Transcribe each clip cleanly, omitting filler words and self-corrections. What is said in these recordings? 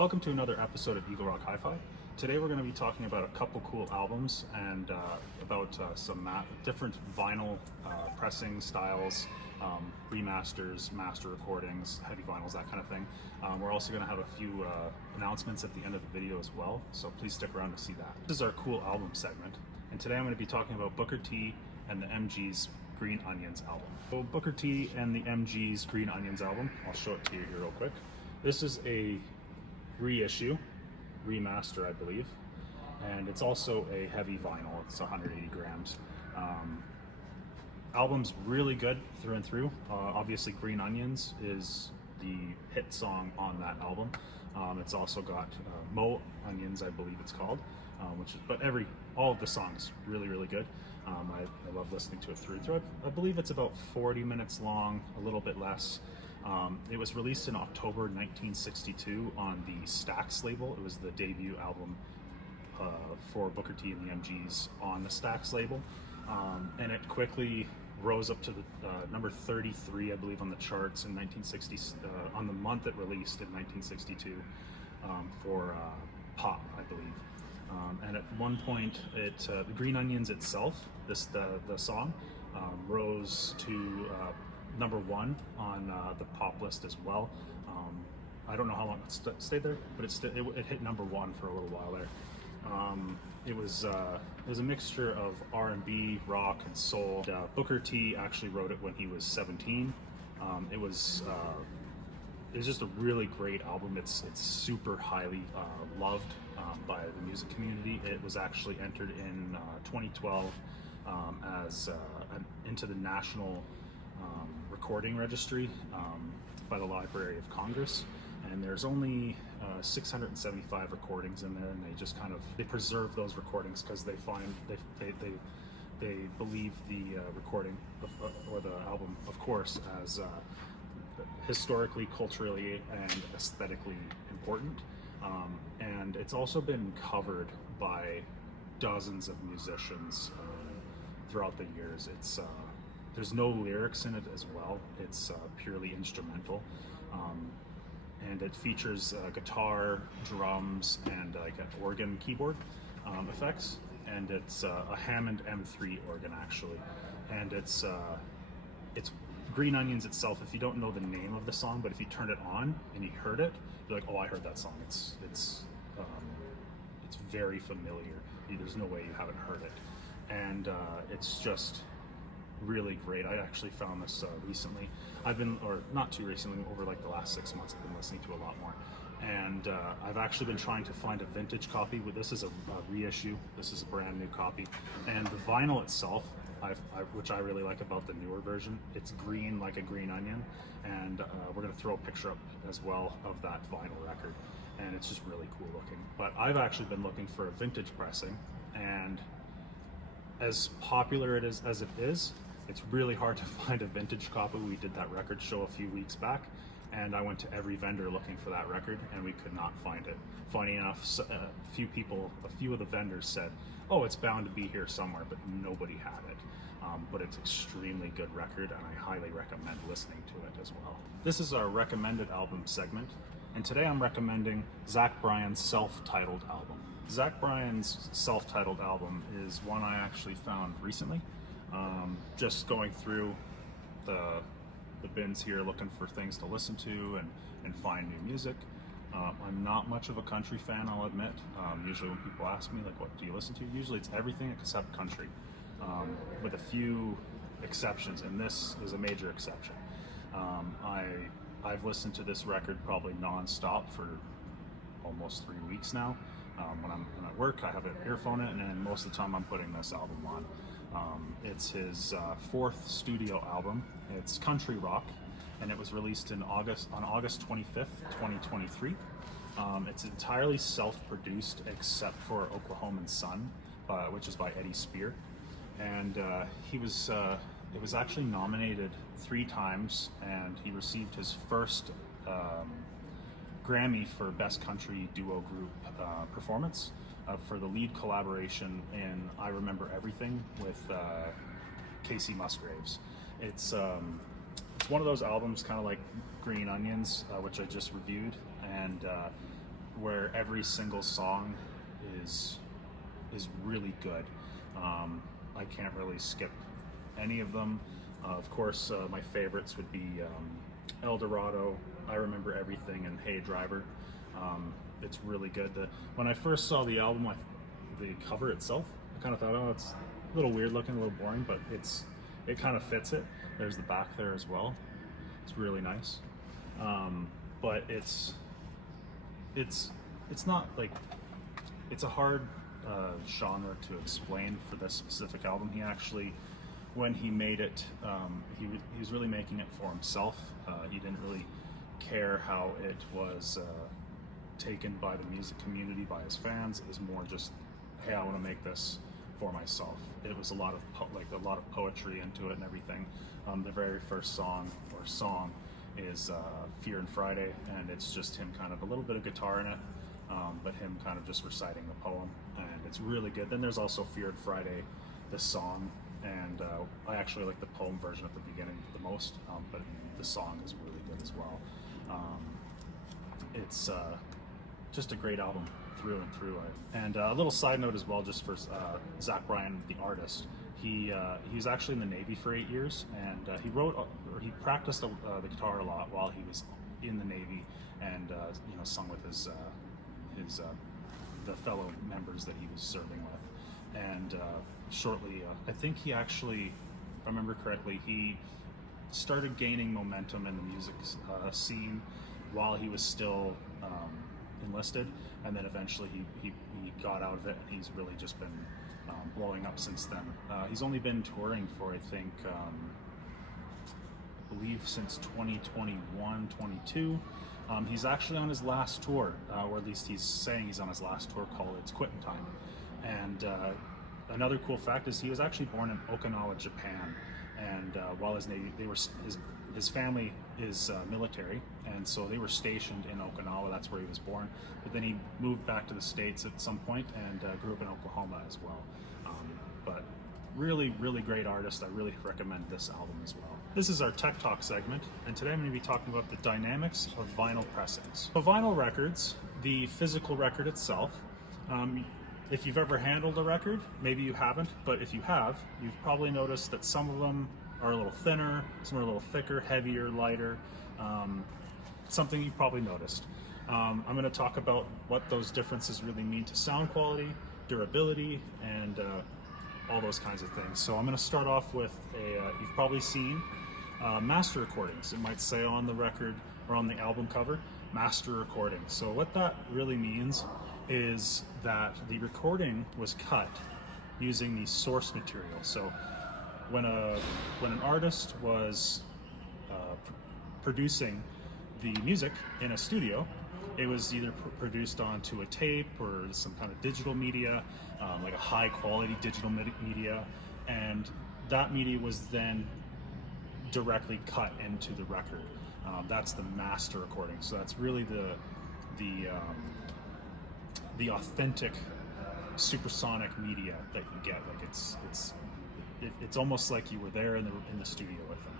Welcome to another episode of Eagle Rock Hi-Fi. Today we're going to be talking about a couple cool albums and about some different vinyl pressing styles, remasters, master recordings, heavy vinyls, that kind of thing. We're also going to have a few announcements at the end of the video as well, so please stick around to see that. This is our cool album segment, and today I'm going to be talking about Booker T and the MG's Green Onions album. So Booker T and the MG's Green Onions album, I'll show it to you here real quick. This is a reissue, remaster I believe, and it's also a heavy vinyl. It's 180 grams. Album's really good through and through. Obviously Green Onions is the hit song on that album. It's also got Mo Onions, I believe it's called, all of the songs really good. I love listening to it through and through. I believe it's about 40 minutes long, a little bit less. It was released in October 1962 on the Stax label. It was the debut album for Booker T and the MGs on the Stax label, and it quickly rose up to the number 33, I believe, on the charts in 1960, on the month it released in 1962 for pop, I believe. And at one point, the Green Onions itself, the song, rose to number 1 on the pop list as well. I don't know how long it stayed there, but it hit number 1 for a little while there. It was a mixture of R&B, rock, and soul. Booker T actually wrote it when he was 17. It was just a really great album. It's super highly loved by the music community. It was actually entered in 2012 as into the National Recording Registry by the Library of Congress, and there's only 675 recordings in there, and they preserve those recordings because they believe the recording or the album, of course, as historically, culturally, and aesthetically important. And it's also been covered by dozens of musicians throughout the years. There's no lyrics in it as well. It's purely instrumental, and it features guitar, drums, and like an organ keyboard effects. And it's a Hammond M3 organ actually, and it's Green Onions itself. If you don't know the name of the song, but if you turn it on and you heard it, you're like, oh, I heard that song. It's very familiar. There's no way you haven't heard it, and it's just really great. I actually found this recently. Not too recently, over like the last 6 months, I've been listening to a lot more. And I've actually been trying to find a vintage copy. This is a reissue. This is a brand new copy. And the vinyl itself, which I really like about the newer version, it's green like a green onion. And we're gonna throw a picture up as well of that vinyl record. And it's just really cool looking. But I've actually been looking for a vintage pressing, and as popular it is as it is, it's really hard to find a vintage copy. We did that record show a few weeks back, and I went to every vendor looking for that record, and we could not find it. Funny enough, a few of the vendors said, oh, it's bound to be here somewhere, but nobody had it. But it's extremely good record, and I highly recommend listening to it as well. This is our recommended album segment, and today I'm recommending Zach Bryan's self-titled album. Zach Bryan's self-titled album is one I actually found recently. Just going through the bins here looking for things to listen to and find new music. I'm not much of a country fan, I'll admit. Usually when people ask me, like, what do you listen to? Usually it's everything except country, with a few exceptions, and this is a major exception. I've listened to this record probably non-stop for almost 3 weeks now. When I'm at work, I have an earphone in, and most of the time I'm putting this album on. It's his 4th studio album. It's country rock, and it was released on August 25th, 2023. It's entirely self-produced except for Oklahoman Sun, which is by Eddie Spear. And it was actually nominated 3 times, and he received his first Grammy for Best Country Duo Group Performance for the lead collaboration in I Remember Everything with Casey Musgraves. It's one of those albums kind of like Green Onions, which I just reviewed, and where every single song is really good. I can't really skip any of them. Of course, my favorites would be El Dorado, I Remember Everything, and Hey Driver. It's really good. When I first saw the album, the cover itself, I kind of thought, oh, it's a little weird looking, a little boring, but it kind of fits it. There's the back there as well. It's really nice. But it's not like, it's a hard genre to explain for this specific album. He actually, when he made it, he was really making it for himself. He didn't really care how it was taken by the music community, by his fans. It was more just, hey, I want to make this for myself. It was a lot of poetry into it and everything. The very first song is Fear and Friday, and it's just him, kind of a little bit of guitar in it, but him kind of just reciting the poem, and it's really good. Then there's also Fear and Friday, the song, and I actually like the poem version at the beginning the most, but the song is really good as well. It's just a great album through and through. And a little side note as well, just for Zach Bryan, the artist. He was actually in the Navy for 8 years, and he practiced the guitar a lot while he was in the Navy, and sung with his the fellow members that he was serving with. And shortly, I think he actually, if I remember correctly, he started gaining momentum in the music scene while he was still enlisted, and then eventually he got out of it, and he's really just been blowing up since then. He's only been touring for, I think, I believe since 2021, 22. He's actually on his last tour, or at least he's saying he's on his last tour, called It's Quittin' Time. And another cool fact is he was actually born in Okinawa, Japan, and while his family is military, and so they were stationed in Okinawa. That's where he was born. But then he moved back to the States at some point and grew up in Oklahoma as well. But really, really great artist. I really recommend this album as well. This is our Tech Talk segment, and today I'm going to be talking about the dynamics of vinyl pressings. So vinyl records, the physical record itself, if you've ever handled a record, maybe you haven't, but if you have, you've probably noticed that some of them are a little thinner, some are a little thicker, heavier, lighter, something you've probably noticed. I'm going to talk about what those differences really mean to sound quality, durability, and all those kinds of things. So I'm going to start off with you've probably seen master recordings. It might say on the record or on the album cover, master recording. So what that really means is that the recording was cut using the source material. So when an artist was producing the music in a studio, it was either produced onto a tape or some kind of digital media, like a high quality digital media, and that media was then directly cut into the record. That's the master recording. So that's really the authentic supersonic media that you get. Like it's almost like you were there in the studio with them.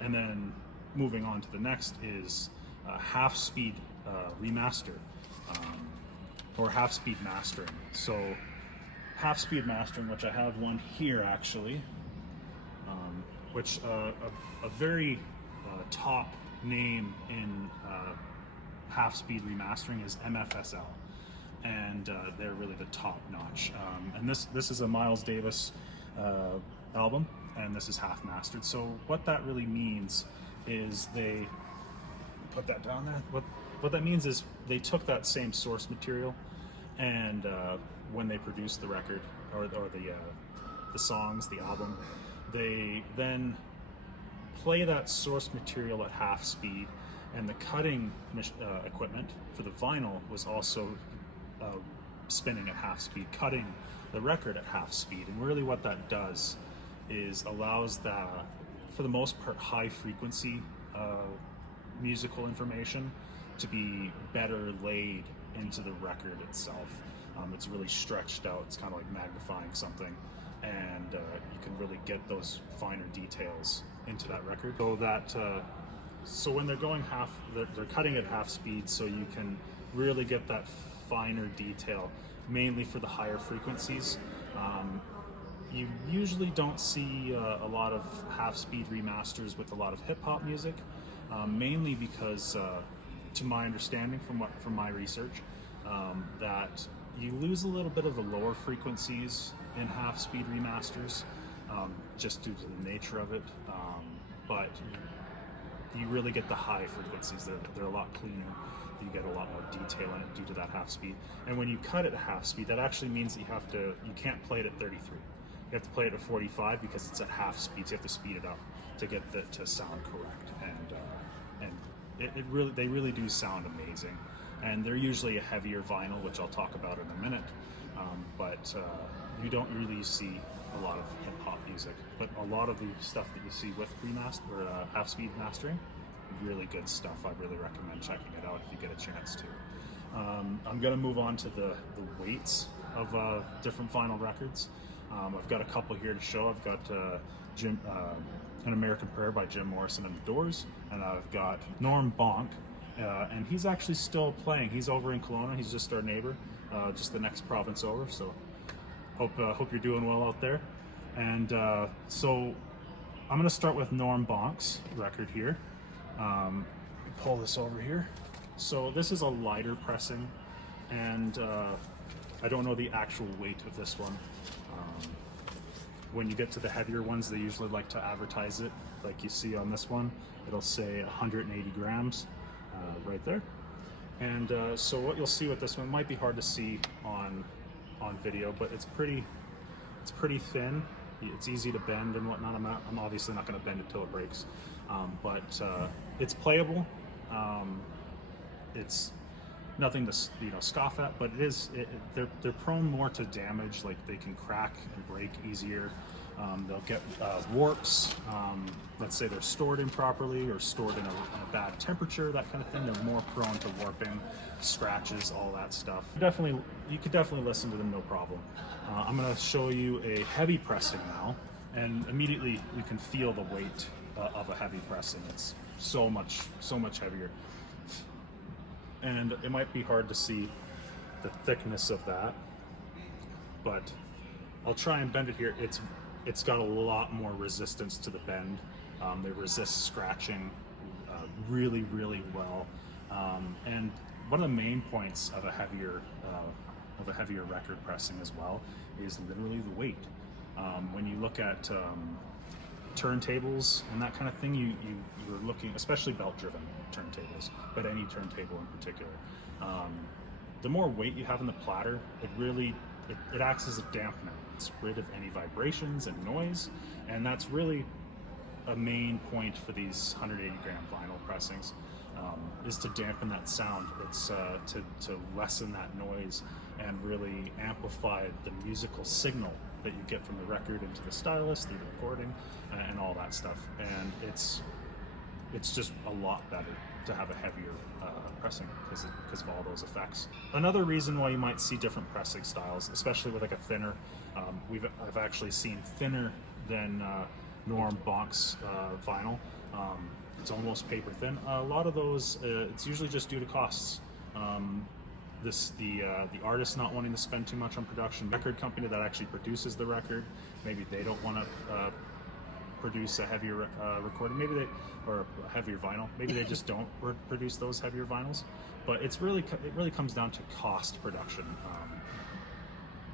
And then moving on to the next is half-speed remaster, or half-speed mastering. So half-speed mastering, which I have one here actually, which a very top name in half-speed remastering is MFSL, and they're really the top notch. And this is a Miles Davis album, and this is half mastered. So what that really means is they put that down there. What that means is they took that same source material, and when they produced the record or the songs, the album, they then play that source material at half speed, and the cutting equipment for the vinyl was also spinning at half speed, cutting the record at half speed. And really what that does is allows that, for the most part, high frequency musical information to be better laid into the record itself. It's really stretched out. It's kind of like magnifying something, and you can really get those finer details into that record. So that so when they're going they're cutting at half speed, so you can really get that finer detail, mainly for the higher frequencies. You usually don't see a lot of half-speed remasters with a lot of hip-hop music, mainly because, to my understanding from my research, that you lose a little bit of the lower frequencies in half-speed remasters, just due to the nature of it. But you really get the high frequencies. They're a lot cleaner. You get a lot more detail in it due to that half speed. And when you cut it at half speed, that actually means that you can't play it at 33. You have to play it at 45 because it's at half speed. So you have to speed it up to get it to sound correct. And they really do sound amazing. And they're usually a heavier vinyl, which I'll talk about in a minute. But you don't really see a lot of hip hop music. But a lot of the stuff that you see with remaster or half speed mastering, really good stuff. I really recommend checking it out if you get a chance to. I'm going to move on to the weights of different vinyl records. I've got a couple here to show. I've got An American Prayer by Jim Morrison and the Doors, and I've got Norm Bonk, and he's actually still playing. He's over in Kelowna. He's just our neighbor, just the next province over. So hope you're doing well out there. And so I'm going to start with Norm Bonk's record here. Pull this over here. So this is a lighter pressing, and I don't know the actual weight of this one. When you get to the heavier ones, they usually like to advertise it, like you see on this one. It'll say 180 grams right there. And so what you'll see with this one, might be hard to see on video, but it's pretty thin. It's easy to bend and whatnot. I'm obviously not going to bend it till it breaks, but it's playable. It's nothing to scoff at, but they're prone more to damage. Like they can crack and break easier. They'll get warps. Let's say they're stored improperly or stored in a bad temperature, that kind of thing. They're more prone to warping, scratches, all that stuff. You could definitely listen to them, no problem. I'm going to show you a heavy pressing now, and immediately you can feel the weight of a heavy pressing. It's so much heavier, and it might be hard to see the thickness of that, but I'll try and bend it here. It's got a lot more resistance to the bend. They resist scratching really well, and one of the main points of a heavier record pressing as well is literally the weight. When you look at turntables and that kind of thing, you're looking, especially belt-driven turntables, but any turntable in particular. The more weight you have in the platter, it acts as a dampener. It's rid of any vibrations and noise, and that's really a main point for these 180 gram vinyl pressings, is to dampen that sound. It's to lessen that noise and really amplify the musical signal that you get from the record into the stylus, through the recording, and all that stuff. And it's just a lot better to have a heavier pressing because of all those effects. Another reason why you might see different pressing styles, especially with like a thinner, I've actually seen thinner than Norm Bonk's vinyl. It's almost paper thin. A lot of those, it's usually just due to costs. The artist not wanting to spend too much on production, record company that actually produces the record, maybe they don't want to produce a heavier recording, or a heavier vinyl. Maybe they just don't produce those heavier vinyls. But it really comes down to cost production,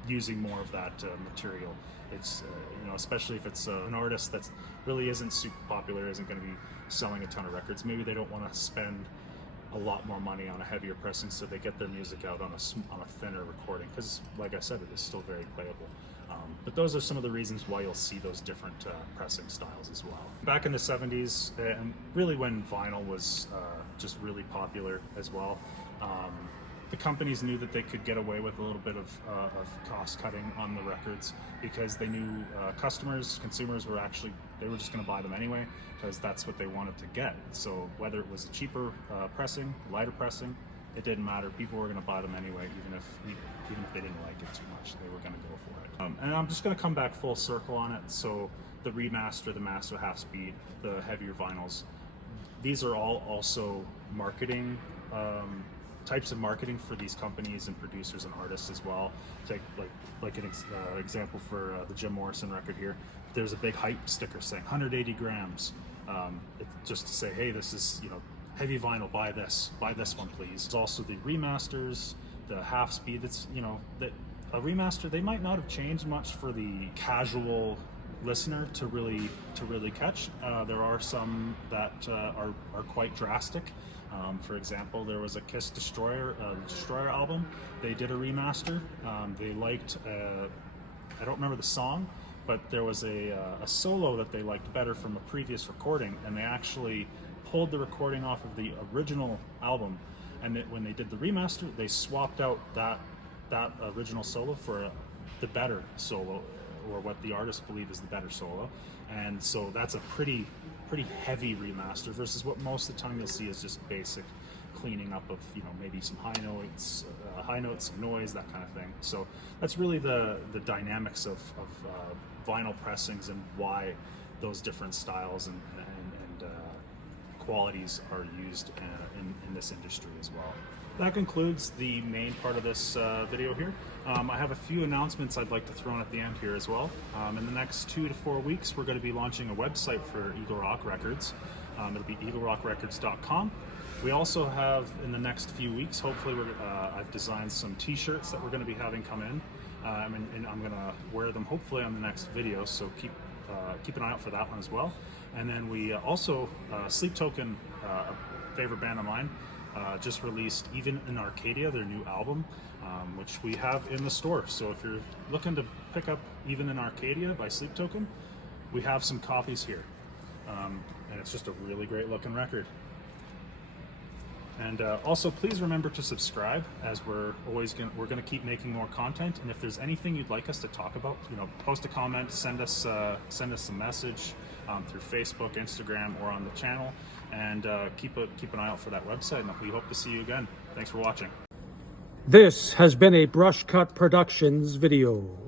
using more of that material. It's especially if it's an artist that really isn't super popular, isn't going to be selling a ton of records. Maybe they don't want to spend a lot more money on a heavier pressing, so they get their music out on a thinner recording, because like I said, it is still very playable. But those are some of the reasons why you'll see those different pressing styles as well. Back in the 70s, and really when vinyl was just really popular as well, the companies knew that they could get away with a little bit of cost cutting on the records, because they knew consumers were just going to buy them anyway, because that's what they wanted to get. So whether it was a cheaper pressing, lighter pressing, it didn't matter. People were going to buy them anyway, even if they didn't like it too much, they were going to go for it. And I'm just going to come back full circle on it. So the remaster, the master half speed, the heavier vinyls, these are all also marketing types of marketing for these companies and producers and artists as well. Take like an example for the Jim Morrison record here. There's a big hype sticker saying 180 grams, just to say, hey, this is, you know, heavy vinyl, buy this one please. There's also the remasters, the half speed. That's, you know, that a remaster, they might not have changed much for the casual listener to really catch. There are some that are quite drastic. For example, there was a Kiss Destroyer album. They did a remaster. They liked, I don't remember the song, but there was a solo that they liked better from a previous recording, and they actually pulled the recording off of the original album. And when they did the remaster, they swapped out that original solo for the better solo, or what the artists believe is the better solo. And so that's a pretty heavy remaster versus what most of the time you'll see is just basic cleaning up of, you know, maybe some high notes, some noise, that kind of thing. So that's really the dynamics of vinyl pressings and why those different styles and qualities are used in this industry as well. That concludes the main part of this video here. I have a few announcements I'd like to throw in at the end here as well. In the next 2 to 4 weeks, we're going to be launching a website for Eagle Rock Records. It'll be eaglerockrecords.com. We also have, in the next few weeks, hopefully I've designed some t-shirts that we're going to be having come in. And I'm going to wear them hopefully on the next video, so keep an eye out for that one as well. And then we also, Sleep Token, a favorite band of mine, just released Even in Arcadia, their new album, which we have in the store. So if you're looking to pick up Even in Arcadia by Sleep Token, we have some copies here. And it's just a really great looking record. And also, please remember to subscribe, as we're gonna keep making more content. And if there's anything you'd like us to talk about, you know, post a comment, send us a message through Facebook, Instagram, or on the channel. And keep an eye out for that website. And we hope to see you again. Thanks for watching. This has been a Brush Cut Productions video.